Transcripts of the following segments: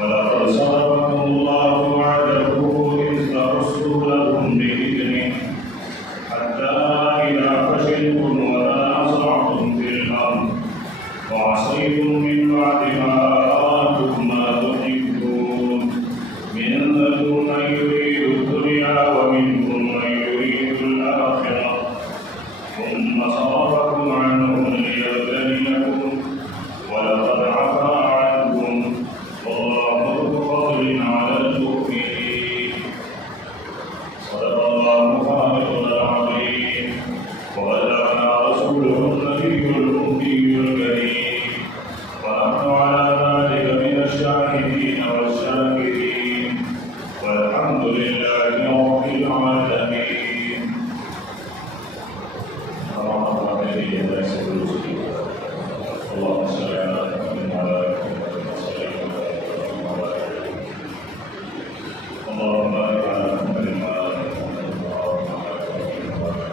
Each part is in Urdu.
ولقد صدقكم الله وعده إذ ترسلونهم بإذنه حتى إذا فشلتم وتنازعتم في الأمر وعصيتم من بعد ما أراكم ما تحبون منكم من يريد الدنيا ومنكم من يريد الآخرة ثم صرفكم عنهم ليبتليكم ولقد عفا عنكم والله ذو فضل على المؤمنين. صدق الله خالقنا العظيم وبلغنا رسوله النبي الأمي الكريم ونحن على ذلك من الشاهدين والشاكرين والحمد لله رب العالمين. اللهم صل على محمد وعلى آل محمد اللهم بارك على محمد وعلى آل محمد.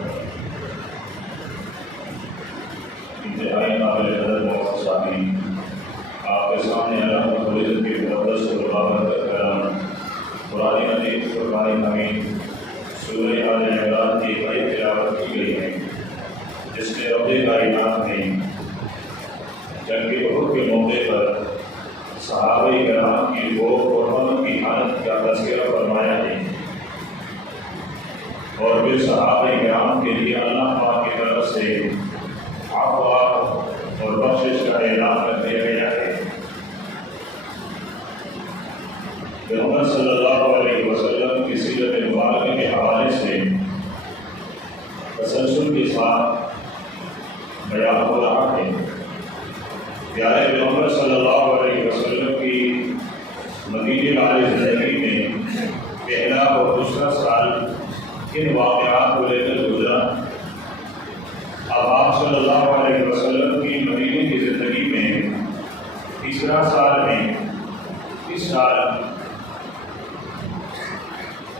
انتہائی قابل قدر معزز سامعین، آپ کے سامنے اللہ رب العزت کی مقدس اور بابرکت کلام قرآن مجید فرقان حمید سورہ آل عمران کی بڑی تلاوت کی گئی ہے، جس میں رب کائنات نے جنگ احد کے موقع پر صحابہ کرام کی روح اور امن کی حالت کا تذکرہ فرمایا ہے، اور پھر صحابہ کرام کے لیے اللہ پاک کی طرف سے عفو اور بخشش کا اعلان کر دیا گیا ہے۔ پیغمبر صلی اللہ علیہ وسلم کی سیرت مبارکہ کے حوالے سے تسلسل کے ساتھ بیان ہو رہا ہے۔ پیارے پیغمبر صلی اللہ علیہ وسلم کی مدینے والی زندگی میں پہلا اور دوسرا سال کن واقعات کو لے کر گزرا، اب آپ صلی اللہ علیہ وسلم کی مدینے کی زندگی میں تیسرا سال میں اس سال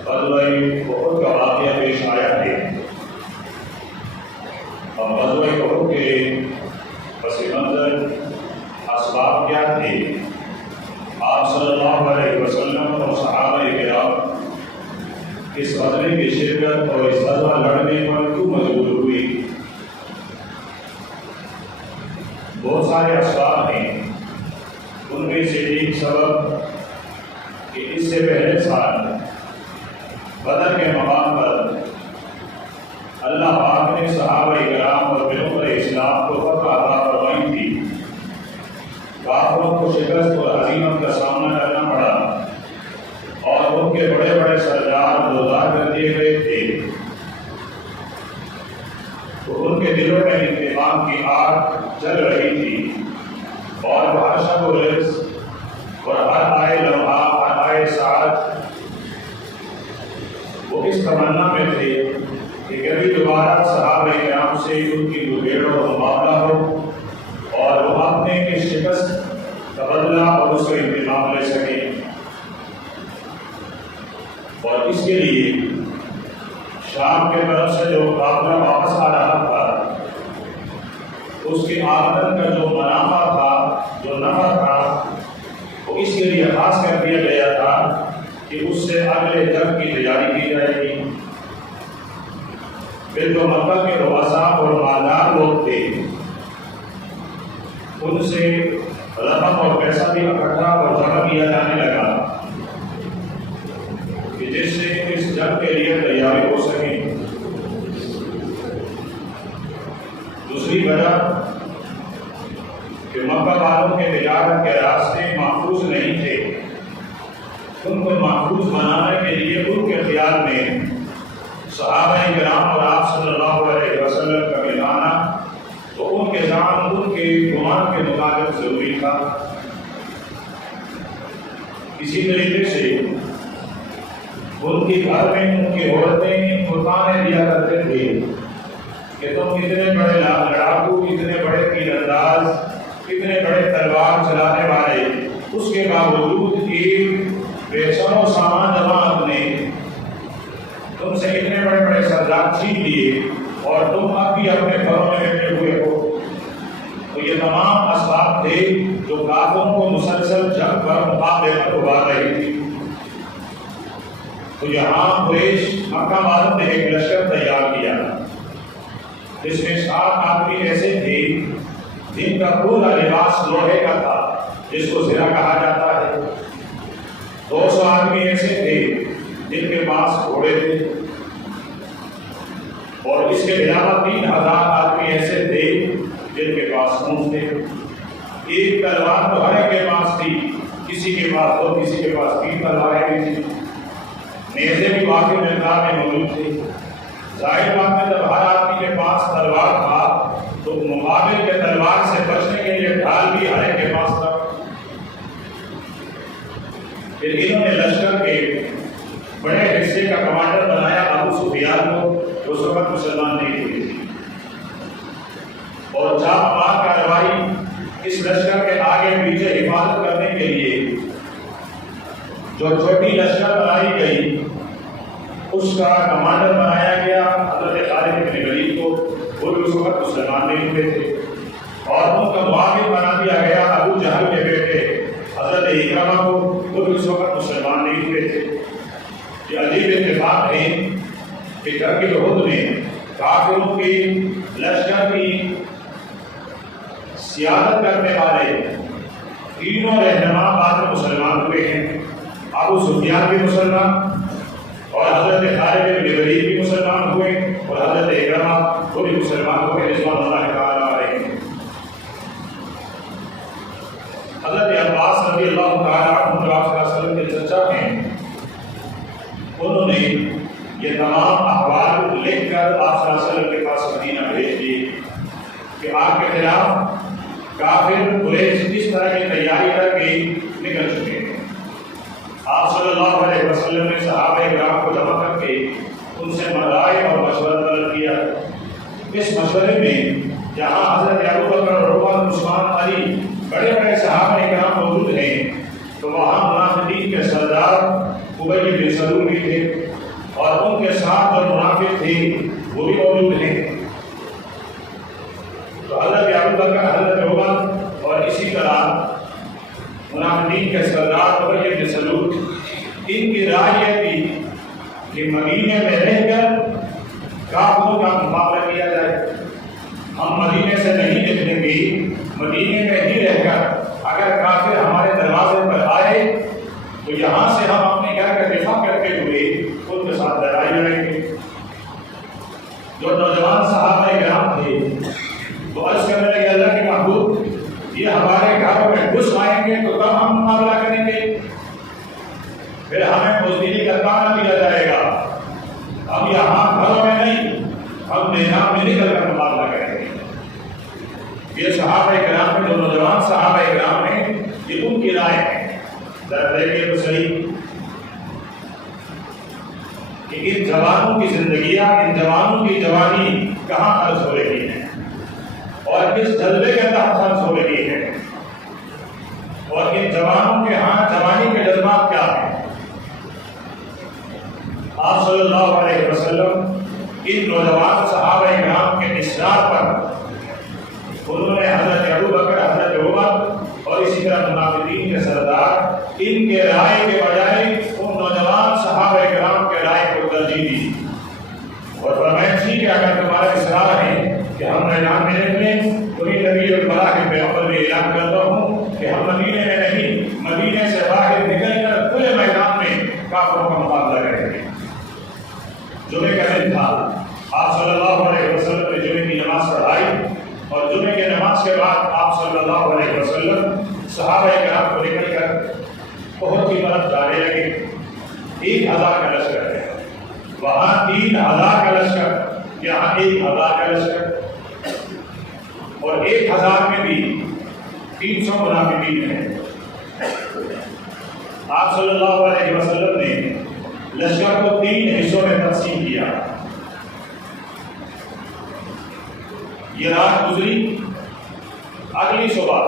غزوہ احد کا واقعہ پیش آیا ہے۔ اب غزوہ احد کے پس منظر اسباب کیا تھے؟ آپ صلی اللہ علیہ وسلم اور صحابہ کرام اس غزوے کی شرکت اور اس غزوہ لڑنے پر کیوں مجبور ہوئی؟ بہت سارے اسباب ہیں، ان میں سے ایک سبب کہ اس سے پہلے سال بدر کے مقام پر اللہ پاک نے صحابہ کرام اور پیغمبر اسلام کو فتح عطا فرمائی تھی۔ کافروں کو شکست اور ہزیمت کا سامنا کرنا پڑا اور ان کے بڑے بڑے سردار دوزار کر دیے گئے تھے، تو ان کے دلوں میں انتقام کی آگ جل رہی تھی، اور وہ ہر شب و روز اور ہر آئے لمحہ ہر آئے ساتھ وہ اس تمنا میں تھے کہ کبھی دوبارہ صحابہ کرام سے ان کی مبیڑ اور مقابلہ ہو اور وہ اپنے کی شکست کا بدلہ اور اس کا انتقام لے سکیں۔ اور اس کے لیے شام کے طرف سے جو قافلہ واپس آ رہا تھا، اس کی آمدن کا جو منافع تھا، جو نفع تھا، وہ اس کے لیے خاص کر دیا گیا تھا کہ اس سے اگلے جنگ کی تیاری کی جائے گی۔ پھر جو مکہ کے رؤساء اور مالدار لوگ تھے، ان سے رقم اور پیسہ بھی اکٹھا اور جمع کیا جانے لگا کہ جس سے اس جنگ کے لیے تیاری ہو سکے۔ دوسری وجہ کہ مکہ والوں کے تجارت کے راستے محفوظ نہیں تھے، ان کو محفوظ بنانے کے لیے ان کے خیال میں صحابہ کرام اور آپ صلی اللہ علیہ وسلم کا ملانا تو ان کے ذہن ان کے گمان کے مطابق ضروری تھا۔ اسی طریقے سے ان کے گھر میں ان کی عورتیں خطانے دیا کرتے تھے کہ تم اتنے بڑے لڑاکو، اتنے بڑے تیر انداز، اتنے بڑے تلوار چلانے والے، اس کے باوجود ایک بے سر و سامان جماعت نے تم سے اتنے بڑے بڑے سردار چھین لیے اور تم اب بھی اپنے گھروں میں بیٹھے ہوئے ہو۔ تو یہ تمام اسباب تھے جو کافروں کو مسلسل جنگ پر مقابلے پر ابھار رہی تھی، تو یہاں قریش مکہ والوں نے ایک لشکر تیار کیا جس میں 7 آدمی ایسے تھے جن کا پورا لباس لوہے کا تھا جس کو زرہ کہا جاتا ہے، 200 آدمی ایسے تھے جن کے پاس گھوڑے تھے، اور اس کے علاوہ 3000 آدمی ایسے تھے جن کے پاس اونٹ تھے۔ ایک تلوار تو ہر ایک کے پاس تھی، کسی کے پاس 2 کسی کے پاس 3 تلواریں بھی تھیں، نیزے بھی واقعی مقدار میں موجود تھے۔ ظاہر بات میں جب ہر آدمی کے پاس تلوار تھا تو مقابل کے تلوار سے بچنے کے لیے ڈھال بھی ہر ایک کے پاس تھا۔ پھر انہوں نے لشکر کے بڑے حصے کا کمانڈر بنایا ابو سفیان کو، جو اس وقت مسلمان نہیں ہوئے تھے، اور چاپ مار کارروائی اس لشکر کے آگے پیچھے حفاظت کرنے کے لیے جو چھوٹی لشکر بنائی گئی اس کا کمانڈر بنایا گیا حضرت خالد بن ولید کو، وہ بھی اس وقت مسلمان نہیں ہوئے تھے، اور ان کا معاون بنا دیا گیا ابو جہل کے بیٹے حضرت اکرمہ کو، وہ بھی اس وقت مسلمان نہیں ہوئے تھے۔ یہ عجیب اتفاق ہے کہ جنگ احد میں کافروں کی لشکر کی سیادت کرنے والے تینوں رہنما بعد میں مسلمان ہوئے ہیں۔ ابو سفیان بھی مسلمان، اور حضرت خالد بن ولید بھی مسلمان ہوئے، اور حضرت اکرمہ وہ بھی مسلمان ہوئے، رضوان اللہ تعالیٰ علیہ۔ حضرت عباس رضی اللہ تعالیٰ عنہ آپ صلی اللہ علیہ وسلم کے چچا ہیں، انہوں نے یہ تمام احوال لکھ کر آپ صلی اللہ علیہ وسلم کے پاس مدینہ بھیج دیے کہ آپ کے خلاف کافر قریش کس طرح کی تیاری کر کے نکل چکے ہیں۔ آپ صلی اللہ علیہ وسلم نے صحابہ کرام کو جمع کر کے ان سے رائے اور مشورہ طلب کیا۔ اس مشورے میں جہاں حضرت ابو بکر اور عمر، عثمان، علی بڑے بڑے صحابہ کرام موجود ہیں، تو وہاں منافقین کے سردار ابی بن سلول بھی تھے، اور ان کے ساتھ جو منافق تھے وہ بھی موجود ہیں۔ تو حضرت ابو بکر، حضرت عمر اور اسی طرح منافقین کے سردار ابی بن سلول، ان کی رائے یہ تھی کہ مدینے میں رہ کر کافروں کا مقابلہ کیا جائے۔ ہم مدینے سے نہیں نکلیں گے، مدینے میں ہی رہ کر اگر کافر ہمارے دروازے پر آئے تو یہاں سے ہم اپنے گھر کا دفاع کرتے ہوئے ان کے ساتھ لڑائی لڑیں گے۔ جو نوجوان صحابہ کرام تھے وہ عرض کرنے لگے، اللہ کے محبوب، یہ ہمارے گھروں میں گھس آئیں گے تو کب ہم مقابلہ کریں گے؟ پھر ہمیں بزدلی کا تانا دیا جائے گا، ہم یہاں گھروں میں نہیں، ہم میدان میں نکل کر مقابلہ کریں گے۔ یہ صحابہ کرام میں جو نوجوان صحابہ کرام ہیں، یہ ان کی رائے ہے۔ ذرا دیکھیے تو صحیح کہ ان جوانوں کی زندگیاں، ان جوانوں کی جوانی کہاں خرچ ہو رہی ہے، اور کس جذبے کے تحت خرچ ہو رہی ہے، اور ان جوانوں کے ہاں جوانی کے جذبات کیا ہیں۔ آپ صلی اللہ علیہ وسلم ان نوجوان صحابہ کرام کے اصرار پر انہوں نے حضرت ابو بکر، حضرت عمر اور اسی طرح منافقین کے سردار، ان کے رائے کے بجائے ان نوجوان صحابہ کرام کے رائے کو ترجیح دی، اور فرمایا ٹھیک ہے، اگر تمہارا اصرار ہے کہ ہم میدان میں نکلیں تو یہ نبی البلاء کے پیغمبر میں اعلان کرتا ہوں کہ ہم مدینے میں نہیں، مدینے سے باہر نکل کر کھلے میدان میں کافروں کا مقابلہ کریں گے۔ جمعے کا دن تھا، آپ صلی اللہ علیہ وسلم نے جمعے کی نماز پڑھائی، اور جمعے کی نماز کے بعد آپ صلی اللہ علیہ وسلم صحابہ کرام کو نکل کر بہت کی طرف جانے لگے۔ 1000 کا لشکر ہے، وہاں 3000 کا لشکر، یہاں 1000 کا لشکر، اور 1000 میں بھی 300 منافقین ہیں۔ آپ صلی اللہ علیہ وسلم نے لشکر کو 3 حصوں میں تقسیم کیا۔ یہ رات گزری، اگلی صبح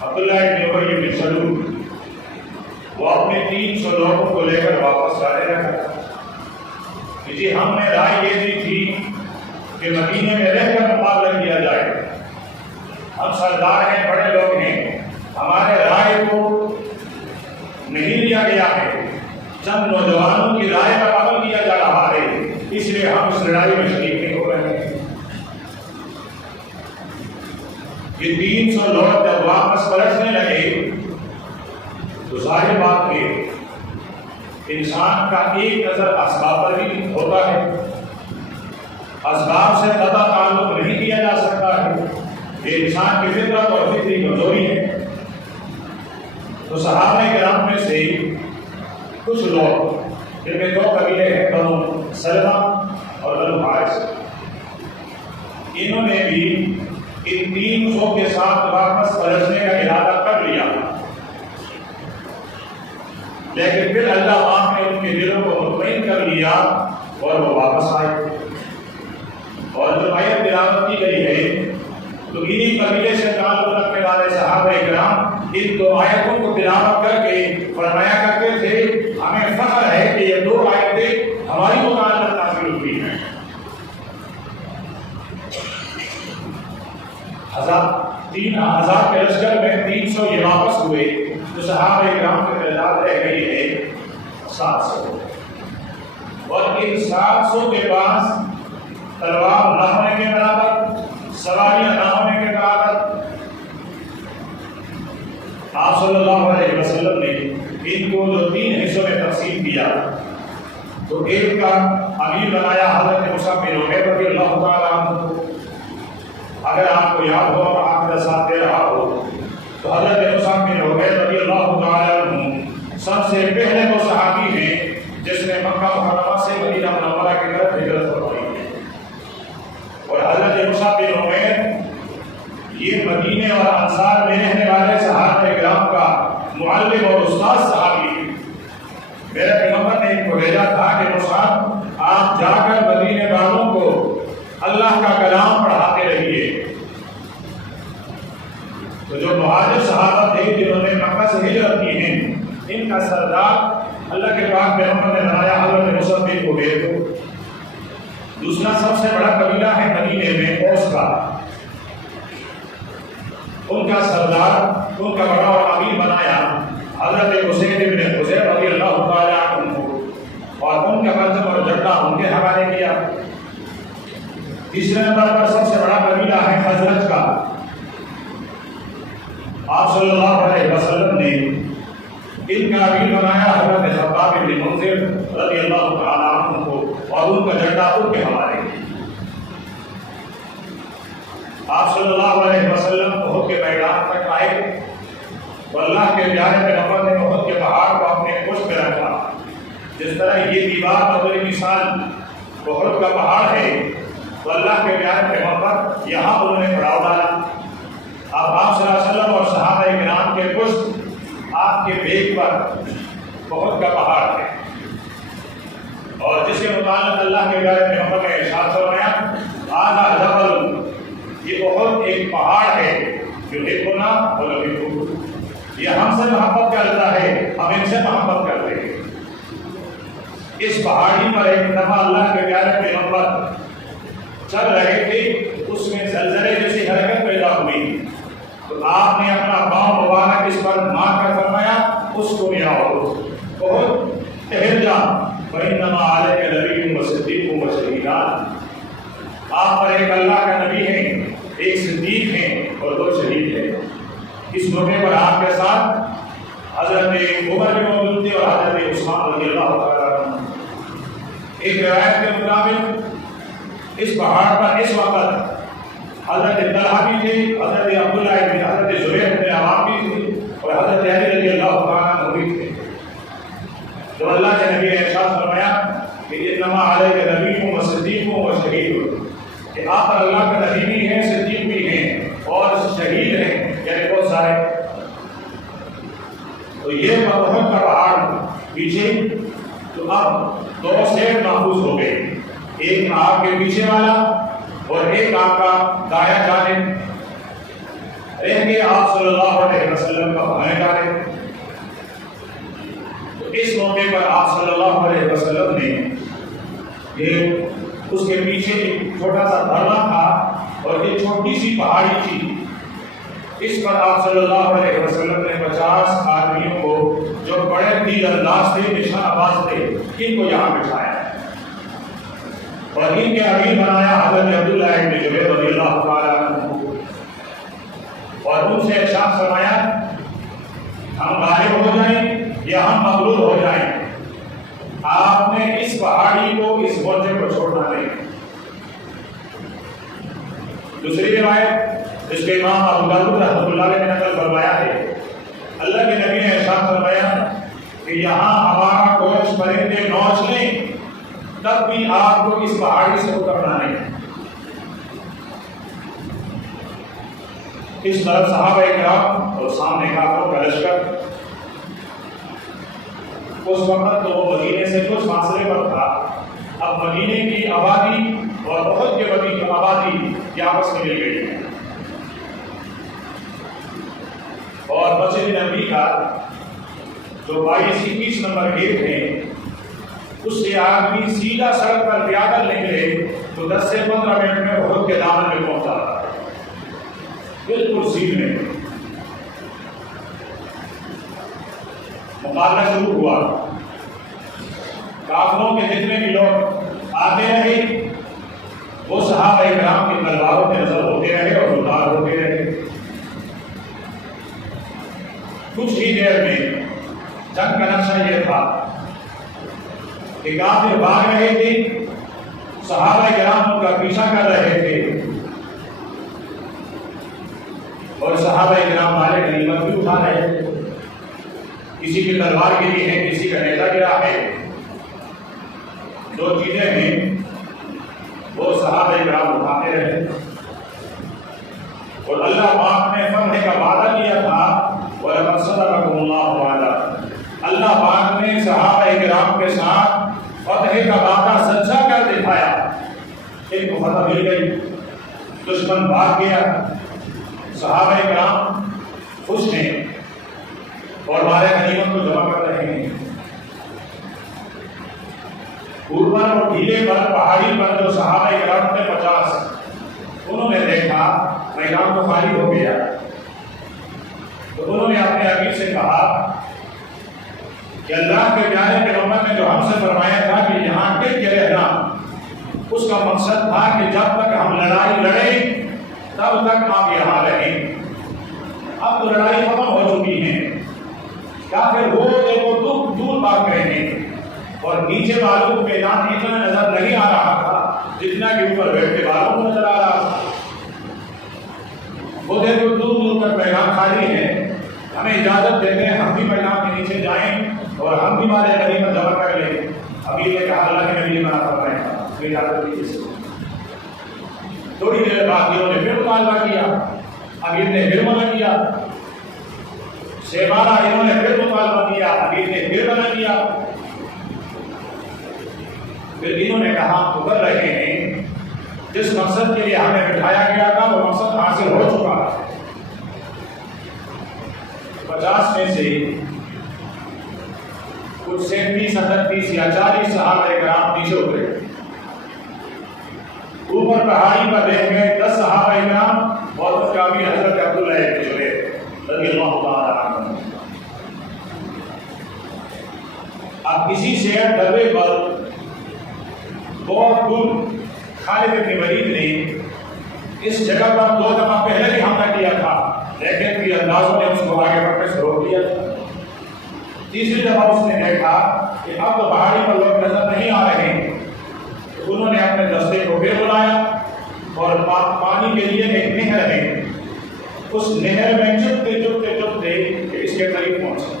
عبداللہ بن ابی بن سلول وہ اپنے 300 لوگوں کو لے کر واپس آنے لگا کہ جی ہم نے رائے یہ دی تھی کہ مدینے میں رہ کر مقابلہ کیا جائے، ہم سردار ہیں، بڑے لوگ ہیں، ہمارے رائے کو نہیں لیا گیا ہے، چند نوجوانوں کی رائے پر عمل کیا جا رہا ہے، اس لیے ہم اس لڑائی میں شریک نہیں ہو رہے ہیں۔ یہ 300 لوگ جب واپس پلٹنے لگے تو ظاہر بات ہے انسان کا ایک نظر اسباب پر بھی ہوتا ہے، اسباب سے قطع تعلق نہیں کیا جا سکتا ہے، یہ انسان کی فطرت اور فطری کمزوری ہے۔ تو صحابہ کرام میں سے کچھ لوگ جن میں 2 قبیلے ہیں، بنو سلمہ اور بنو حارث، انہوں نے بھی ان 300 کے ساتھ واپس پلٹنے کا ارادہ کر لیا، لیکن پھر اللہ پاک نے ان کے دلوں کو مطمئن کر لیا اور وہ واپس آئے۔ اور جو آیت تلاوت کی گئی ہے تو انہی قبیلے سے تعلق رکھنے والے صحابہ کرام ان 2 آیتوں کو تلاوت کر کے فرمایا کرتے تھے ہمیں فخر ہے کہ یہ 2 آیتیں ہماری متعلق نازل ہوئی ہیں۔ 3000 کے لشکر میں 300 یہ واپس ہوئے تو صحابہ کرام کی تعداد رہ گئی ہے 700، اور ان 700 کے پاس تلوار نہ ہونے کے برابر، سواریاں نہ ہونے کے برابر، آپ صلی اللہ علیہ وسلم نے ان کو جو 3 حصوں میں تقسیم کیا تو ایک کا امیر بنایا حضرت مصعب بن عمیر رضی اللہ تعالیٰ عنہ کو۔ اگر آپ کو یاد ہو اور آپ میرا ساتھ دے رہا ہو تو حضرت مصعب بن عمیر رضی اللہ تعالیٰ عنہ سب سے پہلے وہ صحابی ہیں جس نے مکہ مکرمہ سے مدینہ منورہ کی طرف ہجرت فرمائی ہے، اور حضرت مصعب بن عمیر یہ مدینے اور انصار میں رہنے والے صحابہ کرام کا معلم اور استاد صحابی ہے۔ میرے پیغمبر نے ان کو بھیجا تھا کہ مصعب آپ جا کر مدینے والوں کو اللہ کا کلام پڑھاتے رہیے۔ تو جو مہاجر صحابہ تھے جنہوں نے مکہ سے ہجرت کی ہیں، ان کا سردار اللہ کے پاک پیغمبر نے بنایا حضرت مصعب بن عمیر کو۔ دوسرا سب سے بڑا قبیلہ ہے مدینے میں اوس کا، ان کا سردار، ان کا بڑا اور امیر بنایا حضرت حسین بن حذیفہ رضی اللہ تعالیٰ عنہ کو، اور ان کا منصب اور جھنڈا ان کے حوالے کیا۔ تیسرے نمبر پر سب سے بڑا قبیلہ ہے خزرج کا، آپ صلی اللہ علیہ وسلم نے ان کا امیر بنایا حضرت خباب بن منذر رضی اللہ تعالیٰ عنہ کو، اور ان کا جھنڈا ان کے حوالے کیا۔ آپ صلی اللہ علیہ وسلم احد کے میدان تک آئے تو اللہ کے پیارے پیغمبر نے احد کے پہاڑ کو اپنے پشت پہ رکھا۔ جس طرح یہ دیوار اور مثال احد کا پہاڑ ہے تو اللہ کے پیارے پیغمبر یہاں انہوں نے پڑاؤ ڈالا۔ اب آپ صلی اللہ علیہ وسلم اور صحابہ کرام کے پشت آپ کے بیگ پر احد کا پہاڑ ہے، اور جس کے متعلق اللہ کے پیارے پیغمبر نے ارشاد فرمایا ھذا جبل، یہ بہت ایک پہاڑ ہے جو یحبنا ونحبہ، یہ ہم سے محبت کرتا ہے، ہم ان سے محبت کرتے ہیں۔ اس پہاڑی پر ایک دفعہ اللہ کے پیارے پیغمبر چل رہے تھے، اس میں زلزلے جیسی حرکت پیدا ہوئی تو آپ نے اپنا پاؤں مبارک اس پر مار کر فرمایا اس کو ملاؤ، بہت ٹہل جا، فإنما علیک نبی و صدیق و شہیدان، آپ پر ایک اللہ کا نبی ہے، ایک صدیق ہیں اور 2 شہید ہیں۔ اس موقع پر آپ کے ساتھ حضرت عمر بھی موجود تھے اور حضرت عثمان رضی اللہ تعالیٰ عنہ۔ ایک روایت کے مطابق اس پہاڑ پر اس وقت حضرت طلحہ بھی تھے، حضرت عبداللہ بن حضرت زبیر بن عوام بھی تھے، اور حضرت علی رضی اللہ تعالیٰ عنہ بھی تھے۔ تو اللہ کے نبی نے ارشاد فرمایا کہ انما علیک نبی و صدیق و شہید، کہ آپ پر اللہ کا نبی بھی ہیں، صدیق بھی ہیں اور شہید ہیں، یعنی بہت سارے۔ تو یہ احد کا پہاڑ پیچھے، تو اب 2 سیٹ محفوظ ہو گئے، ایک آپ کے پیچھے والا اور ایک آپ کا دایاں جانب رہ گئے آپ صلی اللہ علیہ وسلم کا بھائی جانب۔ تو اس موقع پر آپ صلی اللہ علیہ وسلم نے یہ اس کے پیچھے ایک چھوٹا سا دھرنا تھا اور ایک چھوٹی سی پہاڑی تھی، اس پر آپ صلی اللہ علیہ وسلم نے 50 آدمیوں کو جو بڑے تیر انداز تھے، نشانہ باز تھے، ان کو یہاں بٹھایا اور ان کے امیر بنایا حضرت عبداللہ ابن زبیر رضی اللہ تعالیٰ عنہ اور ان سے ارشاد فرمایا ہم غالب ہو جائیں یا ہم مغلوب ہو جائیں، آپ نے اس پہاڑی کو، اس مورچے کو چھوڑنا نہیں۔ دوسری روایت جس کے امام ابو داؤد رحمۃ اللہ علیہ نے نقل فرمایا ہے، اللہ کے نبی نے ارشاد فرمایا کہ یہاں ہمارا کوئی پرندے نوچ لیں تب بھی آپ کو اس پہاڑی سے اترنا نہیں۔ اس طرف صحابہ کرام اور سامنے کافروں کا لشکر۔ اس وقت تو وہ مدینے سے کچھ فاصلے پر تھا، اب مدینے کی آبادی اور احد کے بدی کی آبادی یہ آپس میں مل گئی ہے اور مسجد نبوی کا جو 22-21 نمبر گیٹ ہے اس سے آدمی سیدھا سڑک پر پیادل نکلے تو 10 سے 15 منٹ میں احد کے دامن میں پہنچا تھا، بالکل سیدھے۔ مقابلہ شروع ہوا، کافروں کے جتنے بھی لوگ آتے رہے وہ صحابہ کرام کی تلواروں پہ نظر ہوتے رہے اور اتار ہوتے رہے۔ کچھ ہی دیر میں جنگ کا نقشہ یہ تھا کہ کافر بھاگ رہے تھے، صحابہ کرام ان کا پیچھا کر رہے تھے اور صحابہ کرام مال غنیمت بھی اٹھا رہے تھے۔ کسی کی تلوار گری ہے، کسی کا نیزہ گرا ہے، دو چیزیں ہیں وہ صحابہ کرام اٹھاتے رہے اور اللہ پاک نے فتح کا وعدہ کیا تھا وَلَقَدْ صَدَقَكُمُ اللَّهُ وَعْدَهُ، اللہ پاک نے صحابہ کرام کے ساتھ فتح کا وعدہ سچا کر دکھایا۔ ایک کو فتح مل گئی، دشمن بھاگ گیا، صحابہ کرام خوش ہیں اور ہمارے غنیمت کو جمع کر رہے ہیں۔ اوپر اور ڈھیلے پر پہاڑی پر جو صحابہ کرام تھے 50، انہوں نے دیکھا میدان تو خالی ہو گیا تو انہوں نے اپنے امیر سے کہا کہ اللہ کے پیارے پیغمبر نے جو ہم سے فرمایا تھا کہ یہاں ٹک کے رہنا، اس کا مقصد تھا کہ جب تک ہم لڑائی لڑیں تب تک آپ یہاں رہیں۔ اب تو لڑائی ختم ہو چکی ہے، کافر وہ دیکھو دور بھاگ رہے ہیں اور نیچے والوں کو میدان اتنا نظر نہیں آ رہا تھا جتنا کہ اوپر بیٹھے والوں کو نظر آ رہا تھا۔ وہ دیکھو دور تک میدان خالی ہے، ہمیں اجازت دیتے ہیں ہم بھی میدان کے نیچے جائیں اور ہم بھی ہمارے غنیمت جمع کر لیں۔ ابھی یہ کہا اللہ کے نبی نے منع فرمایا تھا، اجازت دیجیے۔ تھوڑی دیر بعد انہوں نے پھر مطالبہ کیا، امیر نے پھر منع کیا، شیبانہ انہوں نے پھر مطالبہ کیا، امیر نے پھر منع کیا۔ پھر انہوں نے کہا اتر رہے ہیں، جس مقصد کے لیے ہمیں بٹھایا گیا تھا وہ مقصد حاصل ہو چکا ہے۔ 50 میں سے کچھ 37 38 یا 40 صحابہ کرام نیچے اترے، اوپر پہاڑی پر دیکھ گئے 10 صحابہ کرام اور اس کا امیر حضرت عبداللہ ابن زبیر رضی اللہ تعالیٰ عنہ۔ اب اسی شہر دروے پر بہت دور خالد بن ولید نے اس جگہ پر 2 دفعہ پہلے بھی حملہ کیا تھا، لیکن پھر اندازوں نے اس کو آگے بڑھنے سے روک دیا تھا۔ تیسری دفعہ اس نے دیکھا کہ اب تو پہاڑی پر لوگ نظر نہیں آ رہے ہیں، تو انہوں نے اپنے دستے کو پھر بلایا اور پانی کے لیے ایک نہر ہے، اس نہر میں چپتے چپتے چپتے اس کے قریب پہنچے۔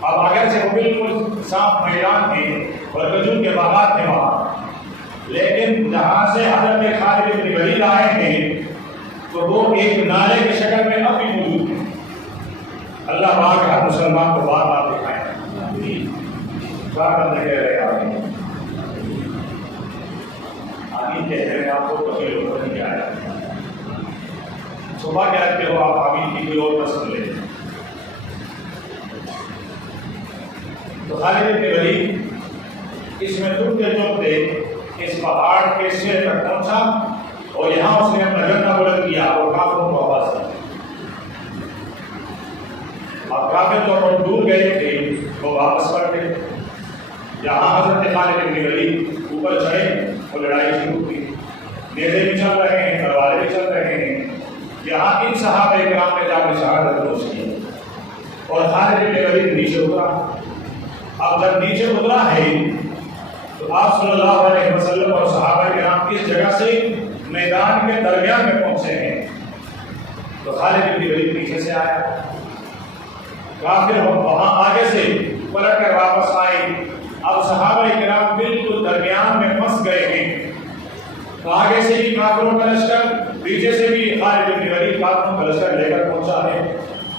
اب اگر سے وہ بالکل صاف میدان ہے اور کھجور کے باغات ہیں وہاں، لیکن جہاں سے حضرت خالد بن ولید آئے ہیں تو وہ ایک نالے کی شکل میں اب بھی موجود ہیں۔ اللہ پاک ہر مسلمان کو بار بار دکھائے کیا کرنے کہہ رہے آمین آمین کہہ رہے ہیں، آپ کو کبھی لوگ نہیں آیا صبح کے رکھتے ہو آپ آمین کی کوئی اور پسند لیں۔ تو خالد بن ولید اس میں ٹوٹتے ٹوٹتے اس پہاڑ کے سر تک پہنچا اور یہاں اس نے اپنا جھنڈا بلند کیا اور کافروں کو آواز دی کافر جو لوگ دور گئے تھے وہ واپس پلٹ گئے. یہاں حضرت خالد بن ولید اوپر چڑھے اور لڑائی شروع کی. نیزے بھی چل رہے ہیں, تلواریں بھی چل رہے ہیں. یہاں ان صحابہ کرام نے جا کے شہادت نوش کی اور خالد بن ولید نیچے اترا. اب جب نیچے اترا ہے تو آپ صلی اللہ علیہ وسلم اور صحابہ کرام اس جگہ سے میدان کے درمیان میں پہنچے ہیں. تو خالد بن ولید پیچھے سے آیا, کافر وہاں آگے سے پلٹ کر واپس آئے. اب صحابہ کرام بالکل درمیان میں پھنس گئے ہیں. تو آگے سے بھی کافروں کا لشکر, پیچھے سے بھی خالد بن ولید کافروں کا لشکر لے کر پہنچا ہے.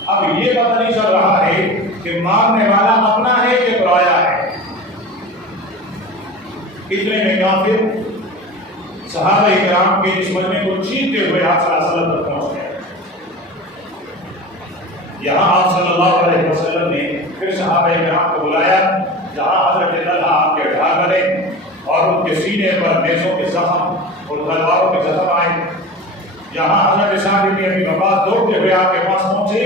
اب یہ پتہ نہیں چل رہا ہے کہ مارنے والا اپنا ہے کہ پرایا ہے. اتنے میں کافر صحابہ کرام کے اس مجمع کو چیرتے ہوئے آپ صلی اللہ علیہ وسلم تک پہنچ گئے. یہاں آپ صلی اللہ علیہ وسلم نے پھر صحابہ کرام کو بلایا جہاں حضرت طلحہ آپ کے ڈھال بنے اور ان کے سینے پر نیزوں کے زخم اور تلواروں کے زخم آئے. یہاں حضرت سعد بن ابی وقاص دوڑتے ہوئے آپ کے پاس پہنچے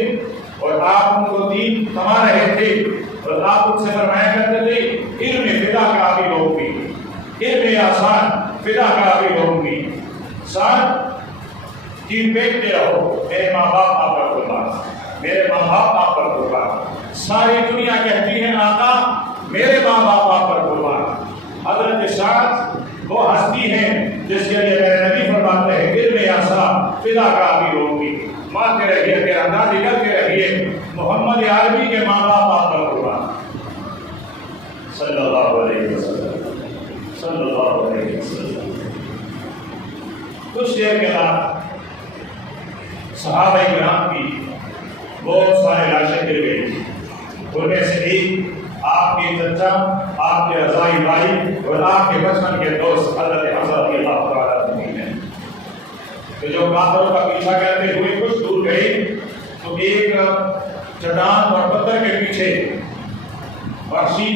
اور آپ ان کو دین تھما رہے تھے اور آپ ان سے فرمایا کرتے تھے علم فدا کا ابھی لوگ بھی, علم آسان فدا کا ابھی لوگ بھی. ساتھ دین بیچتے رہو, میرے ماں باپ آپ پر قربان, میرے ماں باپ آپ پر قربان. ساری دنیا کہتی ہے آقا میرے ماں باپ آپ پر قربان. حضرت سعد وہ ہستی ہیں جس کے لیے میرے نبی فرماتے ہیں دل میں آسا فدا کا ابھی ہوگی. مانتے رہیے, تیرا اندازی کرتے رہیے, محمد عربی کے ماں باپ آپ پر قربان. صلی اللہ علیہ وسلم, صلی اللہ علیہ وسلم. کچھ دیر کے بعد صحابہ کرام کی بہت سارے لاشیں گر گئی. ان میں سے ایک آپ کے چچا, آپ کے رضائی بھائی اور آپ کے بچپن کے دوست حضرت حمزہ رضی اللہ تعالیٰ عنہ ہیں. تو جو کافروں کا پیچھا کرتے ہوئے کچھ دور گئے تو ایک چٹان اور پتھر کے پیچھے وحشی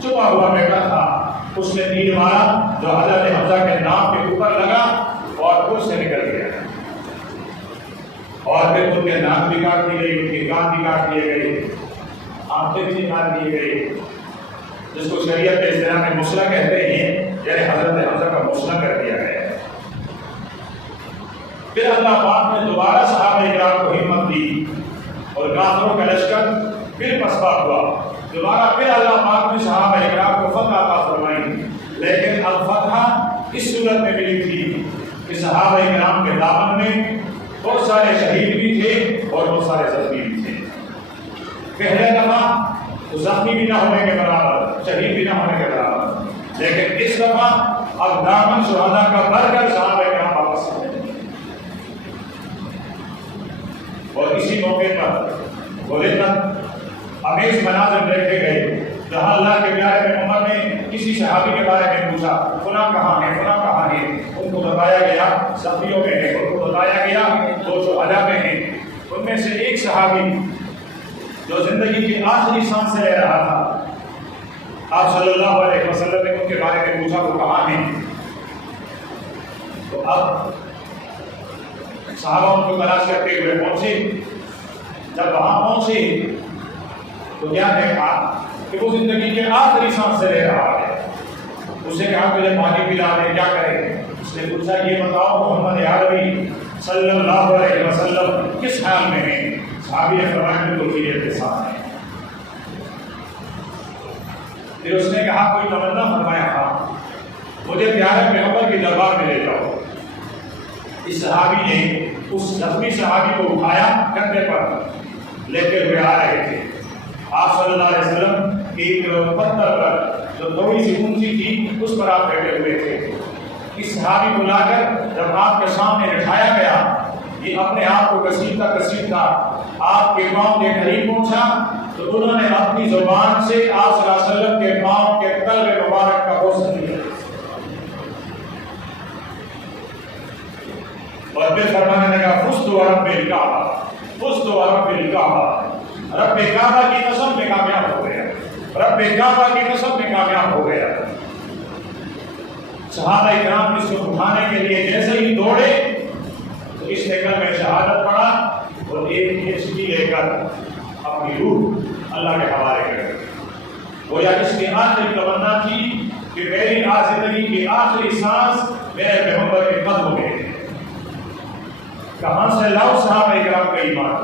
چھپا ہوا بیٹھا تھا. اس نے تیر مارا جو حضرت حمزہ کے نام کے اوپر لگا اور کچھ سے نکل گیا. اور پھر ان کے ناک بھی کاٹ دی گئی, ان کے کان بھی کاٹ دیے گئے, آنکھیں بھی نکال دیے گئے, جس کو شریعت اصطلاح میں مسلح کہتے ہیں, یعنی حضرت حمزہ کا مسلح کر دیا گیا. پھر اللہ پاک نے دوبارہ صحابہ کرام کو ہمت دی اور کافروں کا لشکر پھر پسپا ہوا. دوبارہ پھر اللہ پاک نے صحابہ کرام کو فتح عطا فرمائی. لیکن اب فتح اس صورت میں ملی تھی کہ صحابہ کرام کے دامن میں بہت سارے شہید بھی تھے اور بہت سارے زخمی بھی تھے. پہلے دفعہ تو زخمی بھی نہ ہونے کے برابر, شہید بھی نہ ہونے کے برابر, لیکن اس دفعہ اب دامن شہداء کا بھر کر صحابہ کرام واپس آئے. اور اسی موقع پر ولدت امیز مناظر دیکھے گئے جہاں اللہ کے پیارے پیغمبر نے کسی صحابی کے بارے میں پوچھا فلاں کہاں ہے, فلاں کہاں ہے. ان کو بتایا گیا زخمیوں میں ہے, ان کو بتایا گیا وہ جو شہداء میں ہیں. ان میں سے ایک صحابی جو زندگی کی آخری سانس لے رہا تھا, آپ صلی اللہ علیہ وسلم نے ان کے بارے میں پوچھا وہ کہاں ہیں. تو اب صحابہ ان کو تلاش کرتے ہوئے پہنچے. جب وہاں پہنچے تو کیا دیکھا کہ وہ زندگی کے آخری سانس سے لے رہا ہے. اس نے کہا مجھے پانی پلا دے, کیا کرے. اس نے پوچھا یہ بتاؤ محمد عربی صلی اللہ علیہ وسلم کس حال میں ہیں. صحابی نے فرمایا بالکل خیریت کے ساتھ ہیں. پھر اس نے کہا کوئی تمنا. فرمایا ہاں, مجھے پیارے پیغمبر کے دربار میں لے جاؤ. اس صحابی نے اس زخمی صحابی کو اٹھایا, کندھے پر لیتے ہوئے آ رہے تھے. آپ صلی اللہ علیہ وسلم ایک پتھر پر جو تھوڑی سی اونچی تھی اس پر آپ بیٹھے ہوئے تھے. اس صحابی کو لا کر جب آپ کے سامنے بٹھایا گیا, یہ اپنے آپ کو کسیتا آپ کے پاؤں کے قریب پہنچا تو انہوں نے اپنی زبان سے آپ صلی اللہ علیہ وسلم کے پاؤں کے قلب مبارک کا حسن دیا اور پھر فرمانے لگا فزت ورب الکعبہ, فزت ورب الکعبہ. رب کعبہ کی قسم میں کامیاب ہو گیا, رب کعبہ کی قسم میں کامیاب ہو گیا. صحابہ کرام اس کو اٹھانے کے لیے جیسے ہی دوڑے تو اس نے کلمہ شہادت پڑھا اور ایک ہچکی لے کر اپنی روح اللہ کے حوالے کر دی۔ گویا اس کی آخری تمنا تھی کہ میری زندگی کی آخری سانس میرے پیغمبر کے قدموں میں ہے۔ کہاں سے لاؤ صحابہ کرام کا ایمان،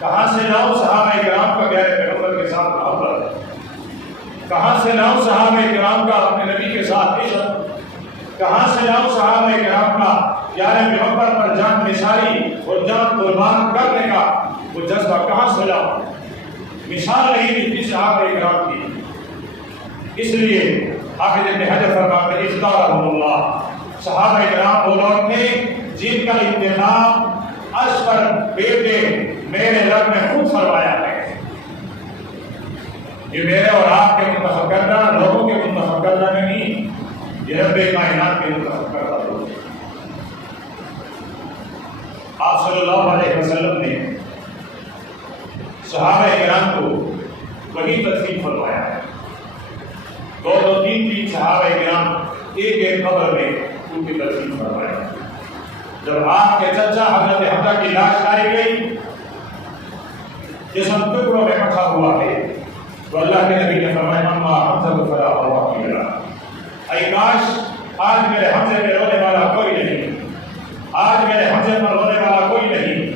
کہاں سے لاؤ صحابہ کرام کا پیارے پیغمبر کے ساتھ محبت، کہاں سے لاؤ صحابہ کرام کا اپنے نبی کے ساتھ عشق، کہاں سے لاؤ صحابہ کرام کا پیارے پیغمبر پر جان نثاری اور جان قربان کرنے کا وہ جذبہ کہاں سے لاؤ؟ مثال نہیں ملتی صحابہ کرام کی۔ اس لیے حافظ ابن حجر فرماتے ہیں اختارهم اللہ، صحابہ کرام وہ لوگ تھے جن کا انتخاب اشفر بیٹے میرے رب نے خود فرمایا ہے۔ یہ میرے اور آپ کے منتخب کردہ لوگوں کے منتخب کردہ نہیں، یہ رب کائنات کے منتخب کردہ لوگ۔ آپ صلی اللہ علیہ وسلم نے صحابہ کرام کو وہی تقسیم فرمایا ہے۔ دو دو تین تین صحابہ کرام ایک ایک قبر میں ان کی تقسیم فرمایا۔ جب آپ کے چچا حضرت حمزہ کی لاش لائی گئی، جسم ٹکڑوں میں کٹھا ہوا ہے، تو اللہ کے نبی نے فرمایا اما حمزہ فلا ہوا کی بلا، اے کاش آج میرے حمزے پہ رونے والا کوئی نہیں، آج میرے حمزے پر رونے والا کوئی نہیں۔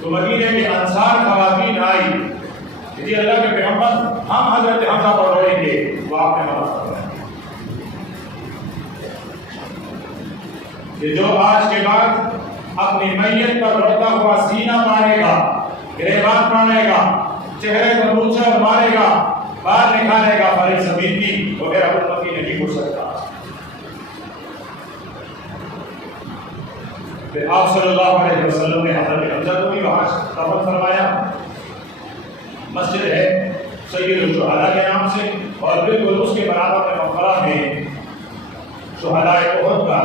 تو مدینے کے انصار خواتین آئی جی اللہ کے پیغمبر ہم حضرت حمزہ پر روئیں گے، وہ آپ نے منع فرمایا کہ جو آج کے بعد اپنی میت پر روتا ہوا سینہ مارے گا، گریبان مارے گا، چہرے پر موچھر مارے گا، باہر نکالے گا فریض زمین کی، وہ میرا امتی نہیں ہو سکتا۔ پھر آپ صلی اللہ علیہ وسلم نے حضرت حمزہ کو بھی وہاں دفن فرمایا۔ مسجد ہے سید الشہداء کے نام سے، اور بالکل اس کے برابر میں مقبرہ ہے شہداء احد کا،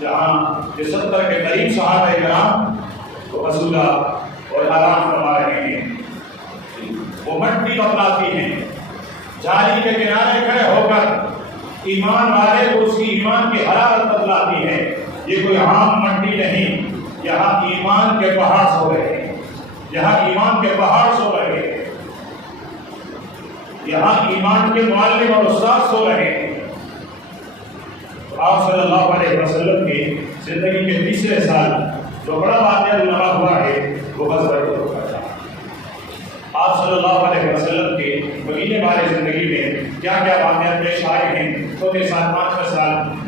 جہاں یہ 70 کے قریب صحابہ کرام کو عزولہ اور آرام فرما رہے ہیں۔ وہ مٹی بتلاتی ہیں، جھاڑی کے کنارے کھڑے ہو کر ایمان والے کو اس کی ایمان کی حرارت بتلاتی ہے۔ یہ کوئی عام مٹی نہیں، یہاں ایمان کے پہاڑ سو رہے ہیں، یہاں ایمان کے پہاڑ سو رہے ہیں، یہاں ایمان کے معلم اور استاد سو رہے ہیں۔ آپ صلی اللہ علیہ وسلم کی زندگی کے تیسرے سال جو بڑا واقعہ نما ہوا ہے وہ غزوہ احد کا تھا۔ آپ صلی اللہ علیہ وسلم کے مدینے والے زندگی میں کیا کیا واقعات پیش آئے ہیں، چھوٹے سال 5 سال